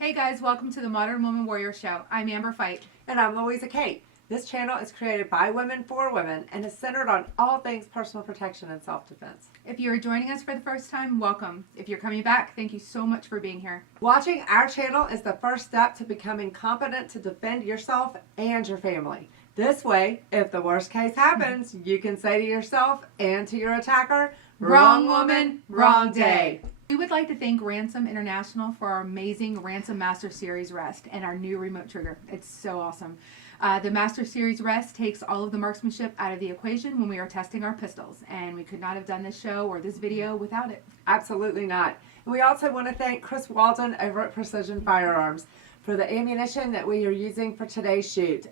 Hey guys, welcome to the Modern Woman Warrior Show. I'm Amber Fight. And I'm Louisa Kate. This channel is created by women for women and is centered on all things personal protection and self-defense. If you're joining us for the first time, welcome. If you're coming back, thank you so much for being here. Watching our channel is the first step to becoming competent to defend yourself and your family. This way, if the worst case happens, you can say to yourself and to your attacker, wrong woman, wrong day. We would like to thank Ransom International for our amazing Ransom Master Series Rest and our new remote trigger. It's so awesome. The Master Series Rest takes all of the marksmanship out of the equation when we are testing our pistols, and we could not have done this show or this video without it. Absolutely not. And we also want to thank Chris Walden over at Precision Firearms for the ammunition that we are using for today's shoot.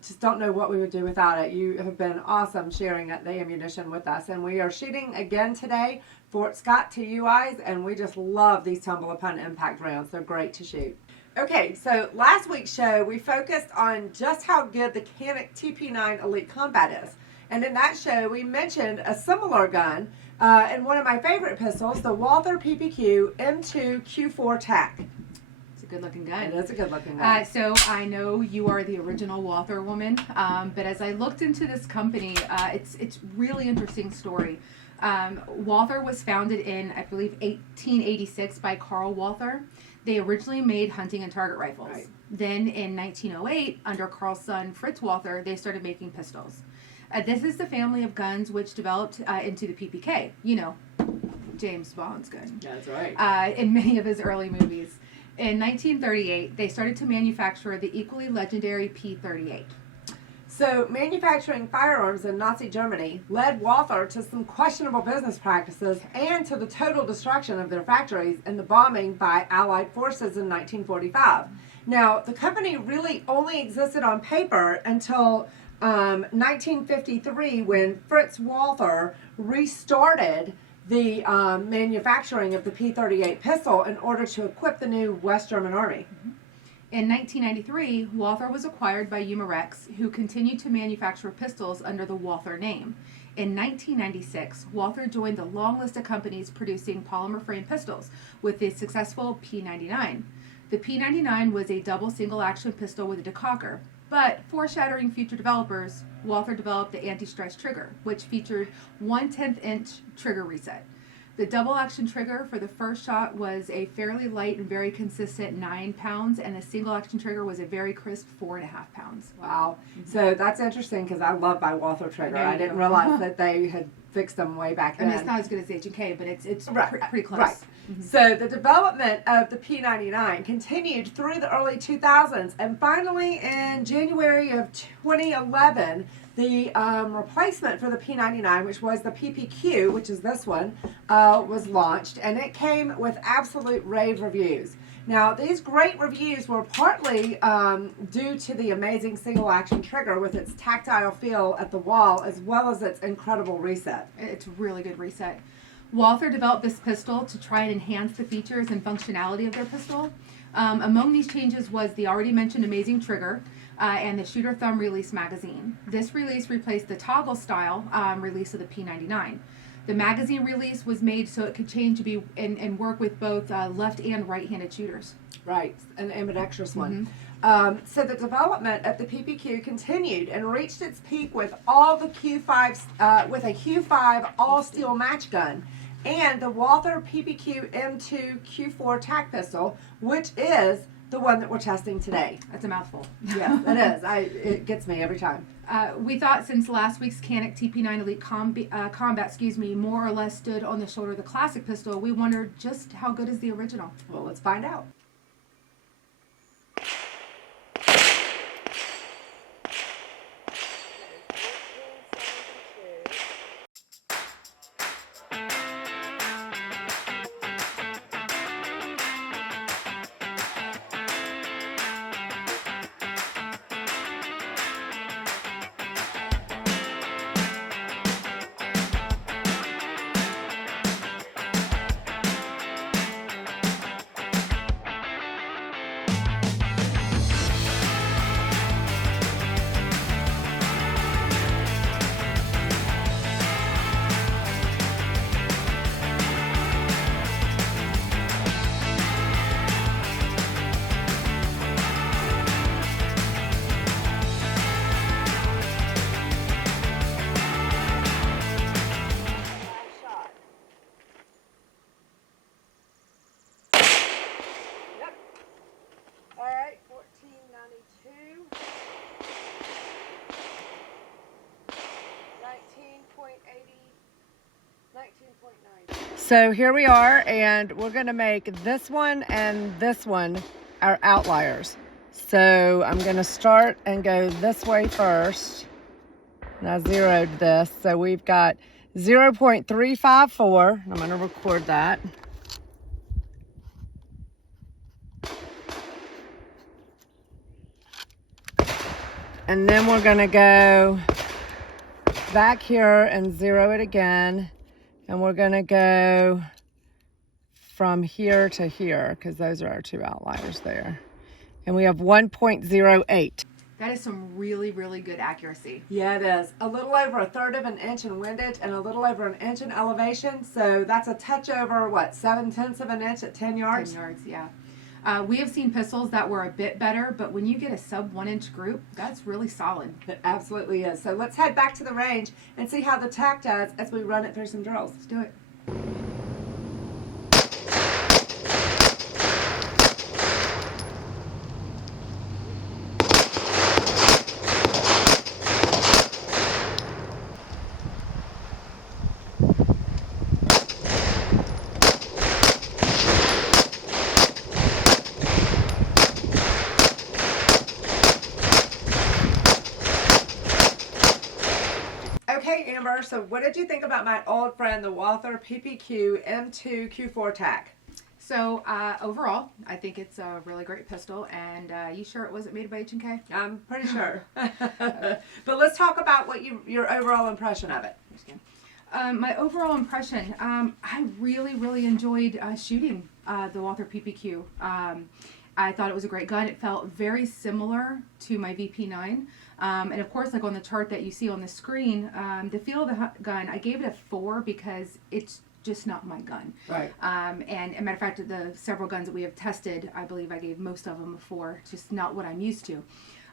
Just don't know what we would do without it. You have been awesome sharing the ammunition with us. And we are shooting again today, Fort Scott TUIs, and we just love these tumble upon impact rounds. They're great to shoot. Okay, so last week's show, we focused on just how good the Canik TP9 Elite Combat is. And in that show, we mentioned a similar gun and one of my favorite pistols, the Walther PPQ M2Q4 TAC. Good looking gun. It is a good looking gun. So I know you are the original Walther woman, but as I looked into this company, it's really interesting story. Walther was founded in, I believe, 1886 by Carl Walther. They originally made hunting and target rifles. Right. Then in 1908, under Carl's son Fritz Walther, they started making pistols. This is the family of guns which developed into the PPK. You know, James Bond's gun. That's right. In many of his early movies. In 1938, they started to manufacture the equally legendary P-38. So, manufacturing firearms in Nazi Germany led Walther to some questionable business practices and to the total destruction of their factories in the bombing by Allied forces in 1945. Now, the company really only existed on paper until 1953 when Fritz Walther restarted the manufacturing of the P-38 pistol in order to equip the new West German Army. In 1993, Walther was acquired by Umarex, who continued to manufacture pistols under the Walther name. In 1996, Walther joined the long list of companies producing polymer frame pistols with the successful P99. The P99 was a double single-action pistol with a decocker, but foreshadowing future developers, Walther developed the anti-stress trigger, which featured 1/10 inch trigger reset. The double-action trigger for the first shot was a fairly light and very consistent 9 pounds, and the single-action trigger was a very crisp 4.5 pounds. Wow. So that's interesting because I love my Walther trigger. I didn't realize that they had fixed them way back then. I mean, it's not as good as the H&K, but it's pretty close. Right. So the development of the P99 continued through the early 2000s, and finally in January of 2011, the replacement for the P99, which was the PPQ, which is this one, was launched, and it came with absolute rave reviews. Now, these great reviews were partly due to the amazing single-action trigger with its tactile feel at the wall, as well as its incredible reset. It's a really good reset. Walther developed this pistol to try and enhance the features and functionality of their pistol. Among these changes was the already mentioned amazing trigger and the shooter thumb release magazine. This release replaced the toggle style release of the P99. The magazine release was made so it could change to be and work with both left and right-handed shooters. Right, an ambidextrous one. So the development of the PPQ continued and reached its peak with all the Q5s, with a Q5 all-steel match gun, and the Walther PPQ M2Q4 TAC pistol, which is the one that we're testing today. That's a mouthful. Yes, it is. It gets me every time. We thought since last week's Canik TP9 Elite Combat, more or less stood on the shoulder of the classic pistol, we wondered just how good is the original. Well, let's find out. So here we are, and we're going to make this one and this one our outliers. So I'm going to start and go this way first. And I zeroed this. So we've got 0.354. I'm going to record that. And then we're going to go back here and zero it again. And we're going to go from here to here because those are our two outliers there. And we have 1.08. That is some really, really good accuracy. Yeah, it is. A little over 1/3 of an inch in windage and a little over an inch in elevation. So that's a touch over, what, 7/10 of an inch at 10 yards? 10 yards, yeah. We have seen pistols that were a bit better, but when you get a sub 1 inch group, that's really solid. It absolutely is. So let's head back to the range and see how the TAC does as we run it through some drills. Let's do it. Okay, Amber, so what did you think about my old friend, the Walther PPQ M2Q4 TAC? So overall, I think it's a really great pistol. And you sure it wasn't made by H&K? I'm pretty sure. But let's talk about what your overall impression of it. My overall impression, I really, really enjoyed shooting the Walther PPQ. I thought it was a great gun. It felt very similar to my VP9. And of course, like on the chart that you see on the screen, the feel of the gun, I gave it a 4 because it's just not my gun. Right. And as a matter of fact, the several guns that we have tested, I believe I gave most of them a 4, just not what I'm used to.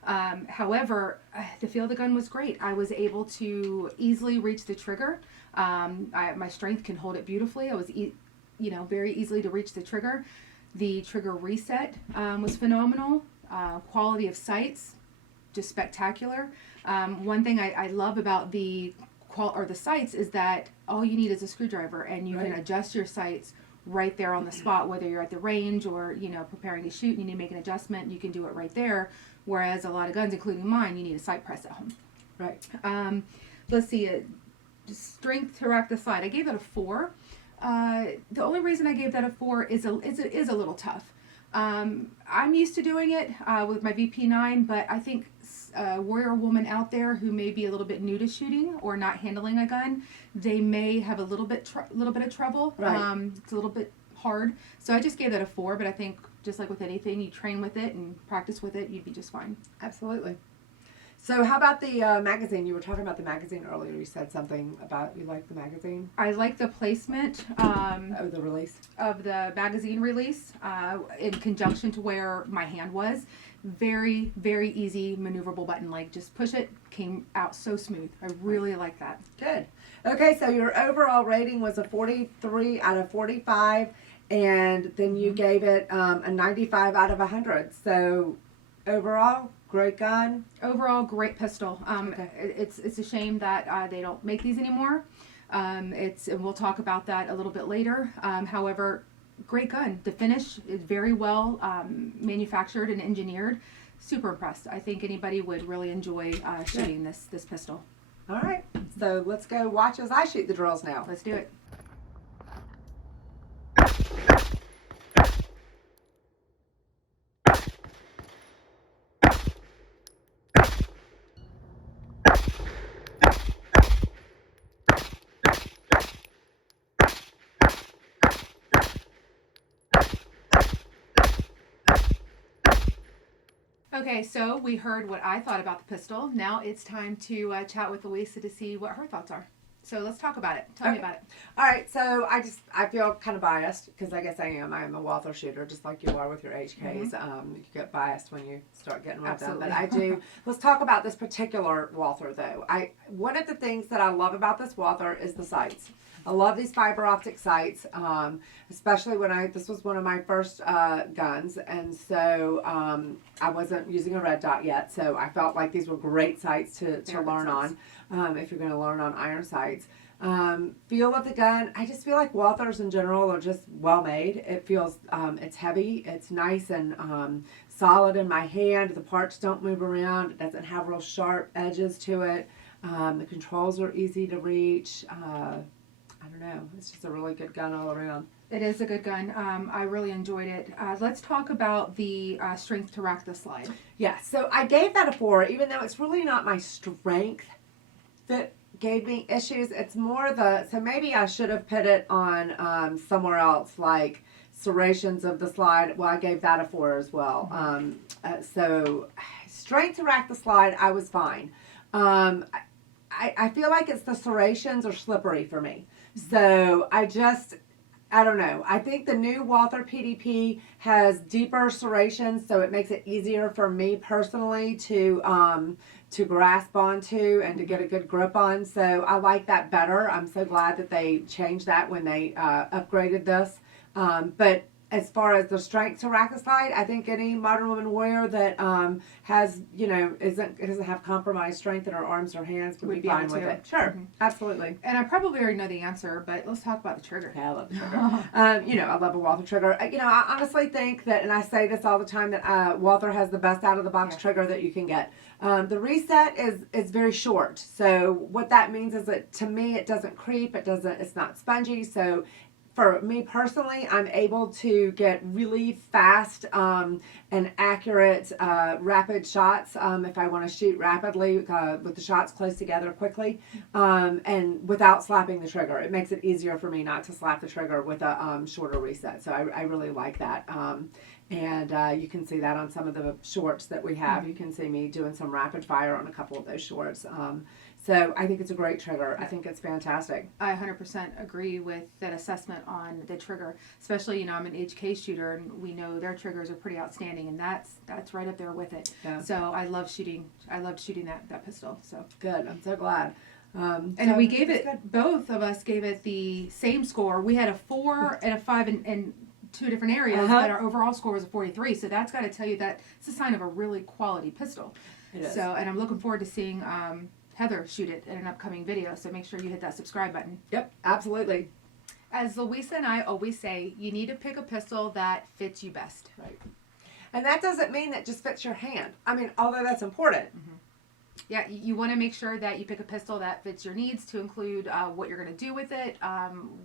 However, the feel of the gun was great. I was able to easily reach the trigger. My strength can hold it beautifully. I was, very easily to reach the trigger. The trigger reset was phenomenal. Quality of sights, just spectacular. One thing I love about the sights is that all you need is a screwdriver, and you can adjust your sights right there on the spot, whether you're at the range or preparing to shoot and you need to make an adjustment. You can do it right there. Whereas a lot of guns, including mine, you need a sight press at home. Right. Let's see, strength to rack the slide. I gave that a 4. The only reason I gave that a 4 is a little tough. I'm used to doing it with my VP9, but I think a warrior woman out there who may be a little bit new to shooting or not handling a gun, they may have a little bit of trouble. Right. It's a little bit hard. So I just gave that a 4, but I think just like with anything, you train with it and practice with it, you'd be just fine. Absolutely. So how about the magazine? You were talking about the magazine earlier. You said something about you like the magazine. I like the placement The release of the magazine release in conjunction to where my hand was. Very, very easy maneuverable button. Like just push it, came out so smooth. I really like that. Good. Okay, so your overall rating was a 43 out of 45, and then you gave it a 95 out of 100. So overall, great gun. Overall, great pistol. Okay. It's a shame that they don't make these anymore. And we'll talk about that a little bit later. However, great gun. The finish is very well manufactured and engineered. Super impressed. I think anybody would really enjoy shooting this pistol. All right, so let's go watch as I shoot the drills now. Let's do it. Okay, so we heard what I thought about the pistol. Now it's time to chat with Elisa to see what her thoughts are. So let's talk about it. Tell me about it. All right, so I feel kind of biased because I guess I am a Walther shooter just like you are with your HKs. You get biased when you start getting with them, but I do. Let's talk about this particular Walther though. One of the things that I love about this Walther is the sights. I love these fiber optic sights, especially when this was one of my first guns, and so I wasn't using a red dot yet, so I felt like these were great sights to learn on if you're going to learn on iron sights. Feel of the gun, I just feel like Walthers in general are just well made. It feels, it's heavy, it's nice and solid in my hand. The parts don't move around. It doesn't have real sharp edges to it. The controls are easy to reach. I don't know. It's just a really good gun all around. It is a good gun. I really enjoyed it. Let's talk about the strength to rack the slide. Yeah, so I gave that a 4, even though it's really not my strength that gave me issues. It's more so maybe I should have put it on somewhere else, like serrations of the slide. Well, I gave that a 4 as well. So strength to rack the slide, I was fine. I feel like it's the serrations are slippery for me. So I don't know. I think the new Walther PDP has deeper serrations, so it makes it easier for me personally to grasp onto and to get a good grip on. So I like that better. I'm so glad that they changed that when they upgraded this. But as far as the strength to rack the slide, I think any modern woman warrior that has, doesn't have compromised strength in her arms or hands would be fine with it. Sure, absolutely. And I probably already know the answer, but let's talk about the trigger. Yeah, I love the trigger. I love a Walther trigger. I honestly think that, and I say this all the time, that Walther has the best out of the box trigger that you can get. The reset is very short. So what that means is that to me it doesn't creep. It's not spongy. So for me personally, I'm able to get really fast and accurate rapid shots if I want to shoot rapidly with the shots close together quickly and without slapping the trigger. It makes it easier for me not to slap the trigger with a shorter reset. So I really like that. And you can see that on some of the shorts that we have. You can see me doing some rapid fire on a couple of those shorts. So I think it's a great trigger. I think it's fantastic. I 100% agree with that assessment on the trigger. Especially, I'm an HK shooter, and we know their triggers are pretty outstanding, and that's right up there with it. Yeah. So I loved shooting that pistol. So good. I'm so glad. And we gave it. Both of us gave it the same score. We had a 4 and a 5 in 2 different areas, but our overall score was a 43. So that's got to tell you that it's a sign of a really quality pistol. It is. So, and I'm looking forward to seeing Heather shoot it in an upcoming video, so make sure you hit that subscribe button. Yep, absolutely. As Louisa and I always say, you need to pick a pistol that fits you best. Right. And that doesn't mean that just fits your hand. I mean, although that's important. Mm-hmm. Yeah, you want to make sure that you pick a pistol that fits your needs, to include what you're going to do with it,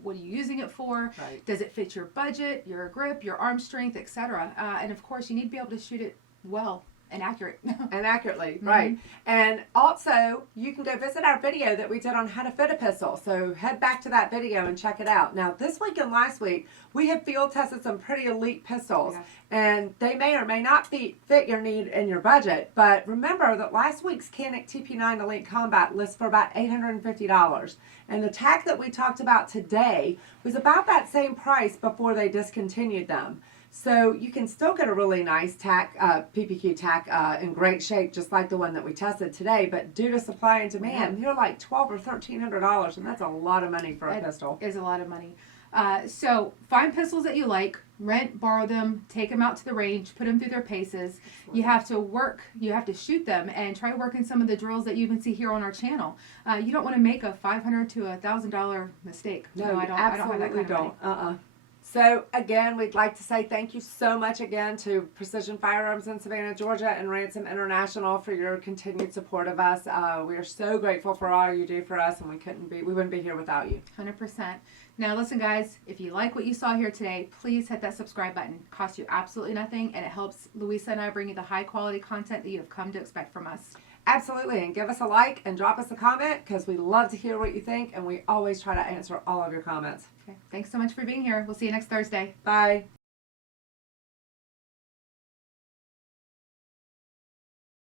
what are you using it for, does it fit your budget, your grip, your arm strength, etc. And of course, you need to be able to shoot it well and accurate. And accurately, right. And also, you can go visit our video that we did on how to fit a pistol. So head back to that video and check it out. Now, this week and last week, we have field tested some pretty elite pistols. And they may or may not fit your need and your budget. But remember that last week's Canik TP9 Elite Combat lists for about $850. And the TAC that we talked about today was about that same price before they discontinued them. So you can still get a really nice TAC, PPQ TAC in great shape, just like the one that we tested today. But due to supply and demand, they're like $1,200 or $1,300, and that's a lot of money for a pistol. It is a lot of money. So find pistols that you like, rent, borrow them, take them out to the range, put them through their paces. You have to work, you have to shoot them, and try working some of the drills that you can see here on our channel. You don't want to make a $500 to $1,000 mistake. No, I don't have that kind of money. So, again, we'd like to say thank you so much again to Precision Firearms in Savannah, Georgia, and Ransom International for your continued support of us. We are so grateful for all you do for us, and we wouldn't be here without you. 100%. Now, listen, guys, if you like what you saw here today, please hit that subscribe button. It costs you absolutely nothing, and it helps Louisa and I bring you the high-quality content that you have come to expect from us. Absolutely, and give us a like and drop us a comment, because we love to hear what you think, and we always try to answer all of your comments. Okay. Thanks so much for being here. We'll see you next Thursday. Bye.